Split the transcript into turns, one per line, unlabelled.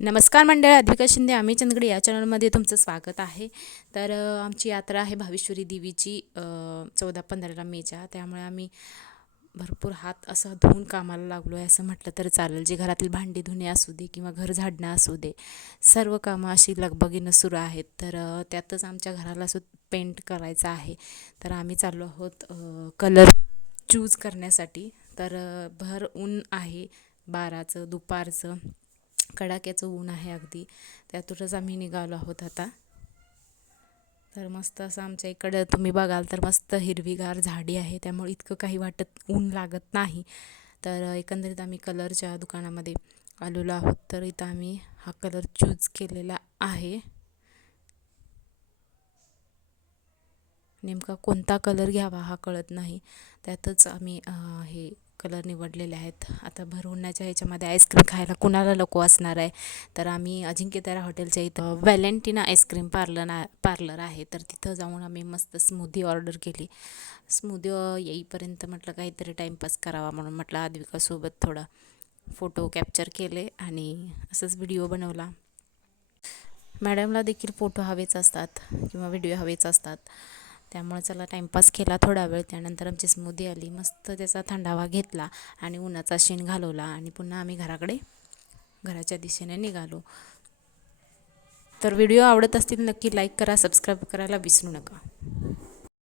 नमस्कार मंडळ अद्विका शिंदे आम्ही चंदगडे या चॅनलमध्ये तुमचं स्वागत आहे. तर आमची यात्रा आहे भावेश्वरी देवीची चौदा पंधराला मेच्या. त्यामुळे आम्ही भरपूर हात असं धुवून कामाला लागलो आहे असं म्हटलं तर चालेल. जे घरातील भांडी धुणे असू दे किंवा घर झाडणं असू दे सर्व कामं अशी लगबगीनं सुरू आहेत. तर त्यातच आमच्या घराला सु पेंट करायचं आहे. तर आम्ही चाललो आहोत कलर चूज करण्यासाठी. तर भर ऊन आहे बाराचं दुपारचं. कडाक्याचं ऊन आहे अगदी. त्यातूनच आम्ही निघालो आहोत आता. तर मस्त असं आमच्या इकडं तुम्ही बघाल तर मस्त हिरवीगार झाडी आहे. त्यामुळे इतकं काही वाटत ऊन लागत नाही. तर एकंदरीत आम्ही कलरच्या दुकानामध्ये आलेलो आहोत. तर इथं आम्ही हा कलर चूज केलेला आहे. नेमका कोणता कलर घ्यावा हा कळत नाही. त्यातच आम्ही हे कलर निवडलेले आहेत. आता भरवण्याच्या ह्याच्यामध्ये आईस्क्रीम खायला कुणाला नको असणार आहे. तर आम्ही अजिंक्यतारा हॉटेलच्या इथं व्हॅलेंटिना आईस्क्रीम पार्लर ना पार्लर आहे. तर तिथं जाऊन आम्ही मस्त स्मूदी ऑर्डर केली. स्मूदी येईपर्यंत म्हटलं काहीतरी टाईमपास करावा म्हणून म्हटलं आद्विकासोबत थोडा फोटो कॅप्चर केले आणि असंच व्हिडिओ बनवला. मॅडमला देखील फोटो हवेच असतात किंवा व्हिडिओ हवेच असतात. त्यामुळे चला टाईमपास केला थोडा वेळ. त्यानंतर आमची स्मूदी आली. मस्त त्याचा थंडावा घेतला आणि उन्हाचा शेण घालवला आणि पुन्हा आम्ही घराकडे घराच्या दिशेने निघालो. तर व्हिडिओ आवडत असतील नक्की लाईक करा सबस्क्राईब करायला विसरू नका.